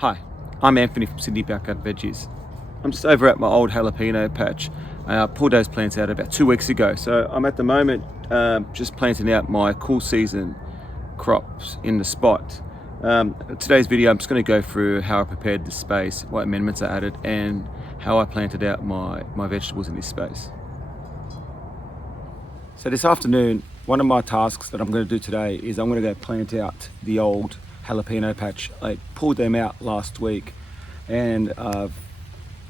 Hi, I'm Anthony from Sydney Backyard Veggies. I'm just over at my old jalapeno patch. I pulled those plants out about 2 weeks ago. So I'm at the moment just planting out my cool season crops in the spot. Today's video I'm just going to go through how I prepared this space, what amendments I added, and how I planted out my vegetables in this space. So this afternoon, one of my tasks that I'm going to do today is I'm going to go plant out the old jalapeno patch. I pulled them out last week and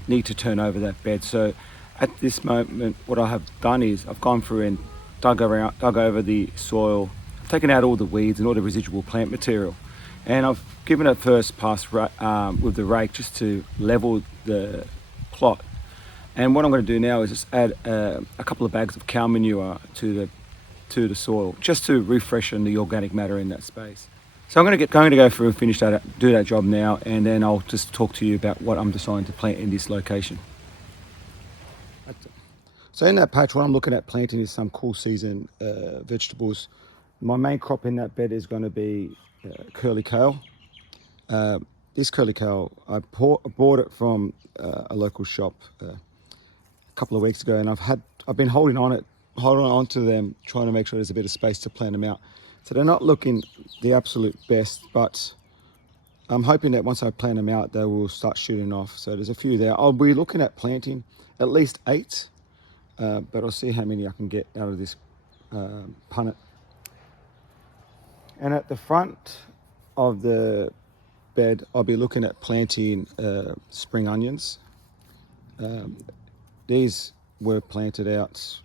need to turn over that bed. So at this moment, what I have done is I've gone through and dug over the soil, taken out all the weeds and all the residual plant material, and I've given it a first pass with the rake just to level the plot. And what I'm going to do now is just add a couple of bags of cow manure to the soil, just to refreshen the organic matter in that space. So I'm going to go through and do that job now, and then I'll just talk to you about what I'm deciding to plant in this location. So in that patch, what I'm looking at planting is some cool season vegetables. My main crop in that bed is going to be curly kale. This curly kale, I bought it from a local shop a couple of weeks ago, and I've been holding on to them, trying to make sure there's a bit of space to plant them out. So they're not looking the absolute best, but I'm hoping that once I plant them out, they will start shooting off. So there's a few there. I'll be looking at planting at least 8, but I'll see how many I can get out of this punnet. And at the front of the bed, I'll be looking at planting spring onions. These were planted out.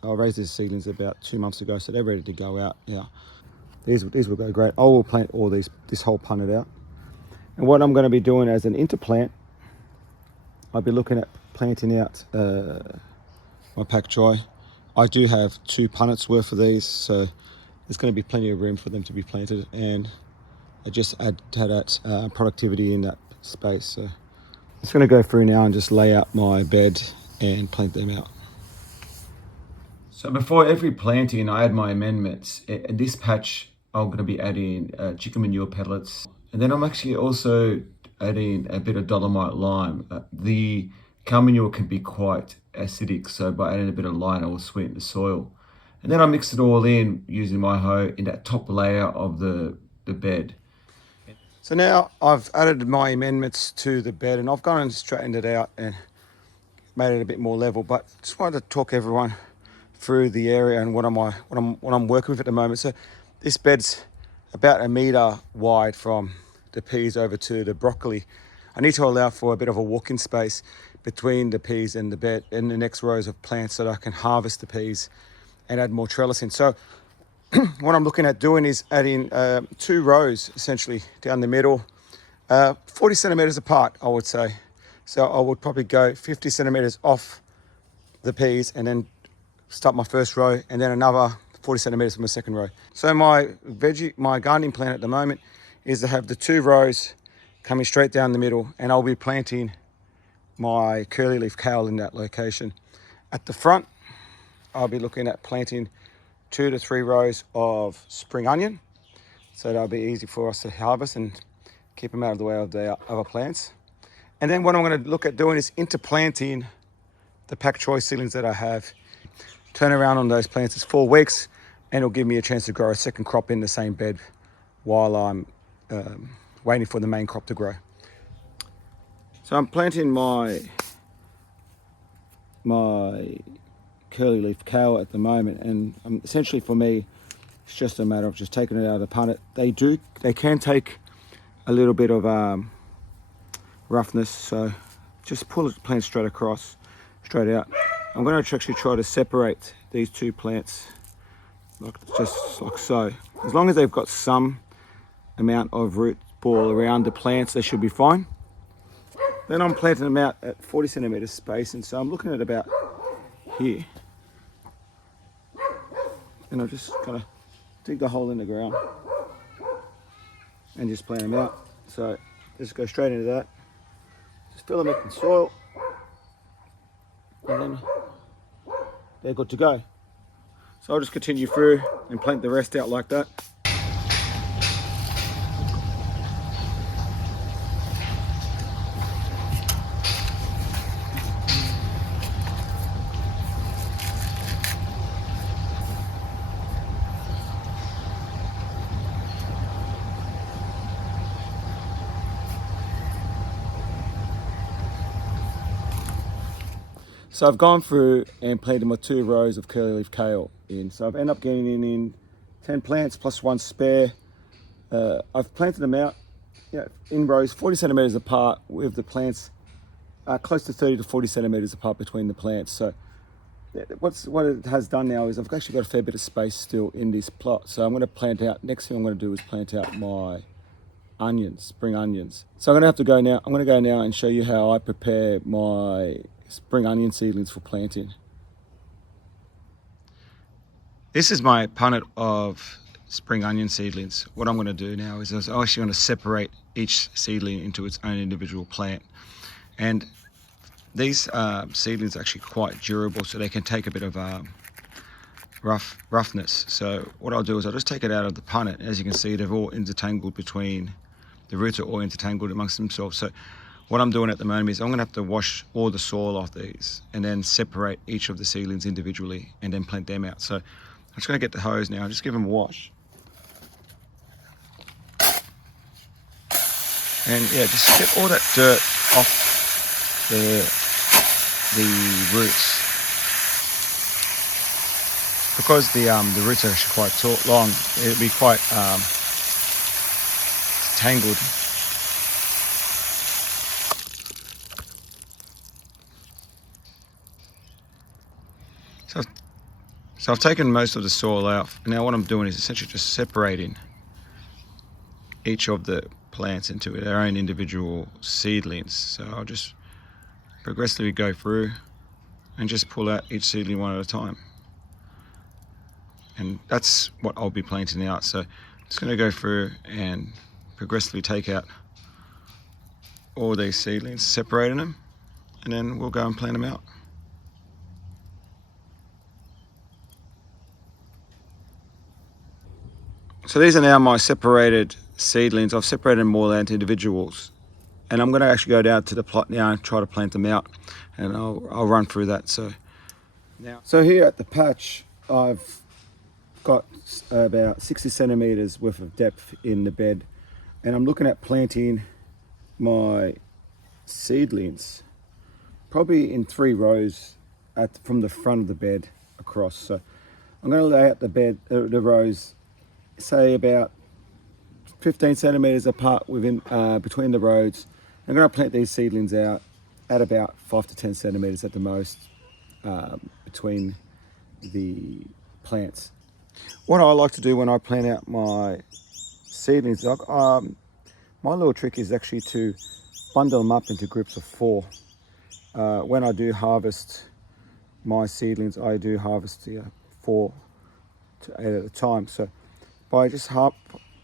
I raised these seedlings about 2 months ago, so they're ready to go out now. These will go great. I will plant all this whole punnet out. And what I'm going to be doing as an interplant, I'll be looking at planting out my Pak Choi. I do have 2 punnets worth of these, so there's going to be plenty of room for them to be planted, and I just add to that productivity in that space. So I'm just going to go through now and just lay out my bed and plant them out. So before every planting, I add my amendments. In this patch, I'm going to be adding chicken manure pellets. And then I'm actually also adding a bit of dolomite lime. The cow manure can be quite acidic, so by adding a bit of lime, I will sweeten the soil. And then I mix it all in using my hoe in that top layer of the bed. So now I've added my amendments to the bed, and I've gone and straightened it out and made it a bit more level. But just wanted to talk everyone through the area and what I'm working with at the moment. So this bed's about 1 meter wide from the peas over to the broccoli. I need to allow for a bit of a walking space between the peas and the bed and the next rows of plants so that I can harvest the peas and add more trellising. So what I'm looking at doing is adding 2 rows essentially down the middle, 40 centimeters apart, I would say. So I would probably go 50 centimeters off the peas and then start my first row, and then another 40 centimeters from my second row. So my gardening plan at the moment is to have the 2 rows coming straight down the middle, and I'll be planting my curly leaf kale in that location. At the front, I'll be looking at planting 2 to 3 rows of spring onion, so that'll be easy for us to harvest and keep them out of the way of the other plants. And then what I'm going to look at doing is interplanting the Pak Choi seedlings that I have. Turn around on those plants is 4 weeks, and it'll give me a chance to grow a second crop in the same bed while I'm waiting for the main crop to grow. So I'm planting my curly leaf kale at the moment, and essentially for me, it's just a matter of just taking it out of the punnet. They can take a little bit of roughness, so just pull the plant straight out. I'm going to actually try to separate these 2 plants just like so. As long as they've got some amount of root ball around the plants, they should be fine. Then I'm planting them out at 40 centimeters space, and so I'm looking at about here. And I'm just going to dig the hole in the ground and just plant them out. So just go straight into that. Just fill them up in soil, and then they're good to go. So I'll just continue through and plant the rest out like that. So I've gone through and planted my 2 rows of curly leaf kale in. So I've ended up getting in 10 plants plus 1 spare. I've planted them out, in rows 40 centimeters apart, with the plants close to 30 to 40 centimeters apart between the plants. So what it has done now is I've actually got a fair bit of space still in this plot. So I'm going to plant out, next thing I'm going to do is plant out my onions, spring onions. So I'm going to have to go now. I'm going to go now and show you how I prepare my spring onion seedlings for planting. This is my punnet of spring onion seedlings. What I'm going to do now is I'm actually going to separate each seedling into its own individual plant. And these seedlings are actually quite durable, so they can take a bit of roughness. So what I'll do is I'll just take it out of the punnet. As you can see, they're all intertangled between, the roots are all intertangled amongst themselves. So what I'm doing at the moment is I'm going to have to wash all the soil off these and then separate each of the seedlings individually and then plant them out. So I'm just going to get the hose now, just give them a wash. And yeah, just get all that dirt off the roots. Because the roots are actually quite long, it'll be quite tangled. So I've taken most of the soil out. Now what I'm doing is essentially just separating each of the plants into their own individual seedlings. So I'll just progressively go through and just pull out each seedling one at a time. And that's what I'll be planting out. So I'm just going to go through and progressively take out all these seedlings, separating them, and then we'll go and plant them out. So these are now my separated seedlings. I've separated them all into individuals. And I'm going to actually go down to the plot now and try to plant them out. And I'll run through that. So here at the patch, I've got about 60 centimeters worth of depth in the bed. And I'm looking at planting my seedlings probably in 3 rows from the front of the bed across. So I'm going to lay out the rows, say about 15 centimeters apart between the rows. I'm going to plant these seedlings out at about 5 to 10 centimeters at the most between the plants. What I like to do when I plant out my seedlings, my little trick is actually to bundle them up into groups of 4. When I do harvest my seedlings, I do harvest 4 to 8 at a time. So by just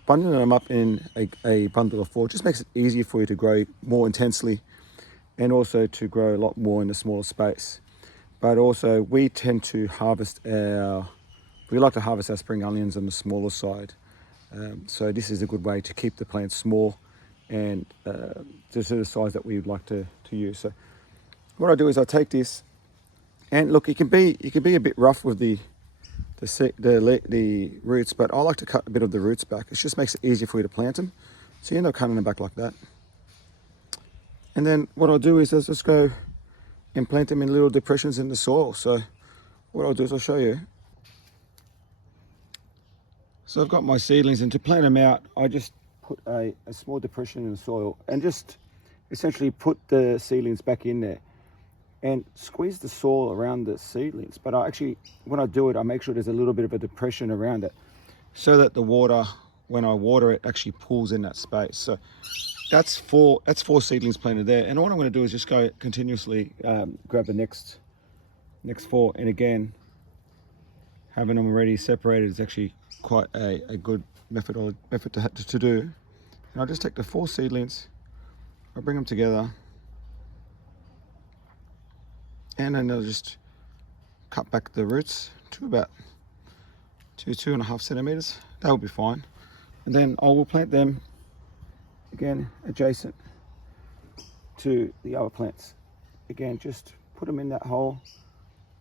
bundling them up in a bundle of 4, just makes it easier for you to grow more intensely and also to grow a lot more in a smaller space. But also we tend to we like to harvest our spring onions on the smaller side. So this is a good way to keep the plants small and just to the size that we would like to use. So what I do is I take this, and look, it can be a bit rough with the roots, but I like to cut a bit of the roots back. It just makes it easier for you to plant them. So you end up cutting them back like that. And then what I'll do is I'll just go and plant them in little depressions in the soil. So what I'll do is I'll show you. So I've got my seedlings, and to plant them out, I just put a small depression in the soil and just essentially put the seedlings back in there and squeeze the soil around the seedlings. But when I do it, I make sure there's a little bit of a depression around it so that the water, when I water it, actually pools in that space. So that's 4 seedlings planted there. And what I'm going to do is just go continuously grab the next 4, and again, having them already separated is actually quite a good method to do. And I'll just take the 4 seedlings, I'll bring them together, and then I'll just cut back the roots to about 2.5 centimeters. That will be fine. And then I will plant them again adjacent to the other plants. Again, just put them in that hole,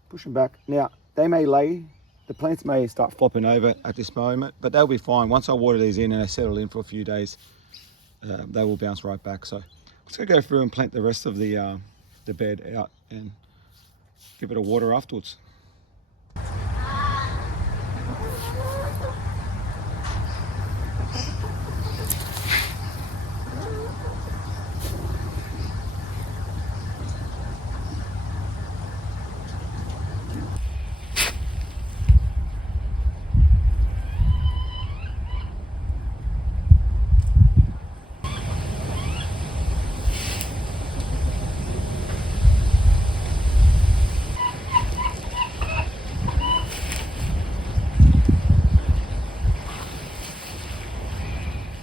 push them back. Now, the plants may start flopping over at this moment, but they'll be fine. Once I water these in and they settle in for a few days, they will bounce right back. So I'm just going to go through and plant the rest of the bed out, and give it a water afterwards.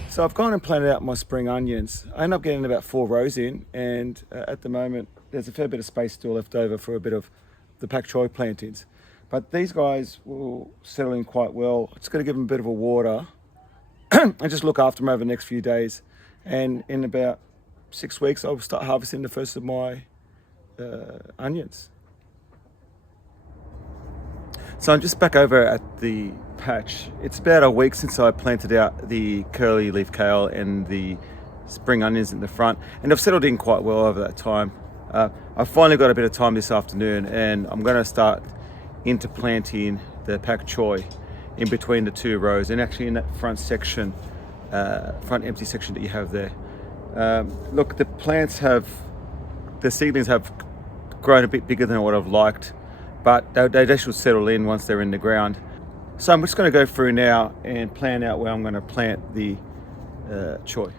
So I've gone and planted out my spring onions. I end up getting about 4 rows in, and at the moment there's a fair bit of space still left over for a bit of the Pak Choi plantings. But these guys will settle in quite well. It's going to give them a bit of a water and just look after them over the next few days. And in about 6 weeks I'll start harvesting the first of my onions. So I'm just back over at the patch. It's about a week since I planted out the curly leaf kale and the spring onions in the front, and I've settled in quite well over that time. I've finally got a bit of time this afternoon, and I'm going to start interplanting the Pak Choi in between the 2 rows, and actually in that front section, front empty section that you have there. Look, the seedlings have grown a bit bigger than what I've liked, but they should settle in once they're in the ground. So I'm just going to go through now and plan out where I'm going to plant the Choi.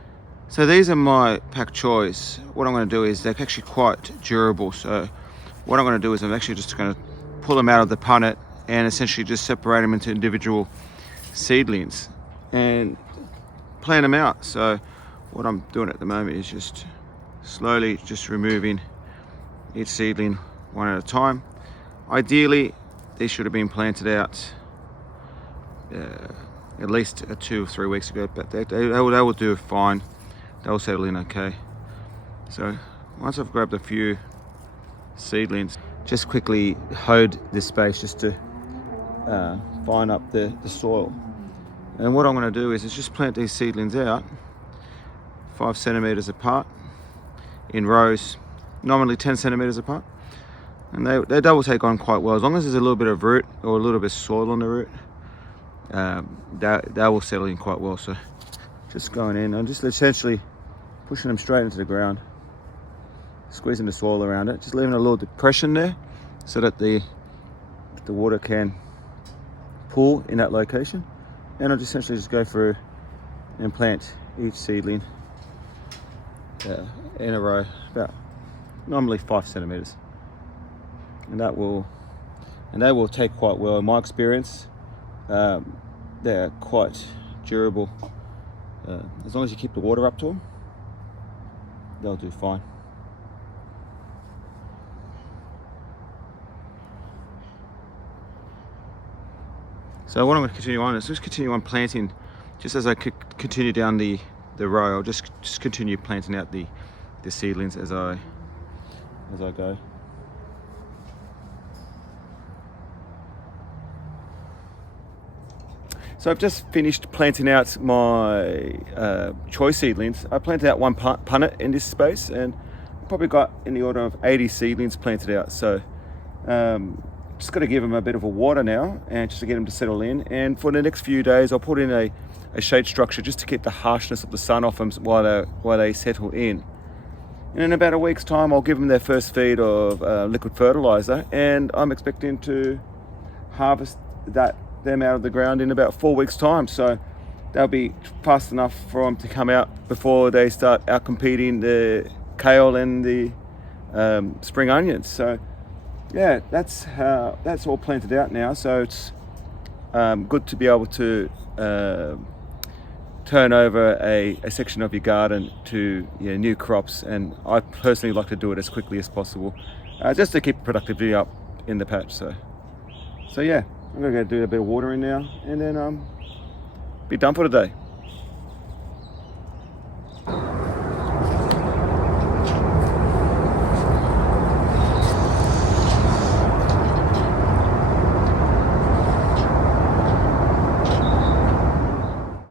So these are my Pak Chois. What I'm going to do is they're actually quite durable. So what I'm going to do is I'm actually just going to pull them out of the punnet and essentially just separate them into individual seedlings and plant them out. So what I'm doing at the moment is just slowly just removing each seedling one at a time. Ideally, these should have been planted out at least 2 or 3 weeks ago, but they will do fine. They'll settle in okay. So once I've grabbed a few seedlings, just quickly hoed this space just to fine up the soil. And what I'm going to do is just plant these seedlings out 5 centimeters apart in rows, normally 10 centimeters apart. And they will take on quite well as long as there's a little bit of root or a little bit of soil on the root. They will settle in quite well. So just going in and just essentially pushing them straight into the ground, squeezing the soil around it, just leaving a little depression there so that the water can pool in that location. And I'll just essentially just go through and plant each seedling in a row, about normally 5 centimeters. And they will take quite well. In my experience, they're quite durable. As long as you keep the water up to them, they'll do fine. So what I'm going to continue on is just continue on planting, just as I continue down the row. I'll just continue planting out the seedlings as I go. So I've just finished planting out my choice seedlings. I planted out 1 punnet in this space, and probably got in the order of 80 seedlings planted out. So just got to give them a bit of a water now, and just to get them to settle in. And for the next few days, I'll put in a shade structure just to keep the harshness of the sun off them while they settle in. And in about a week's time, I'll give them their first feed of liquid fertilizer, and I'm expecting to harvest them out of the ground in about 4 weeks' time. So they'll be fast enough for them to come out before they start out competing the kale and the spring onions. So yeah, that's all planted out now. So it's good to be able to turn over a section of your garden to new crops, and I personally like to do it as quickly as possible, just to keep productivity up in the patch. So yeah, I'm gonna go do a bit of watering now, and then be done for today.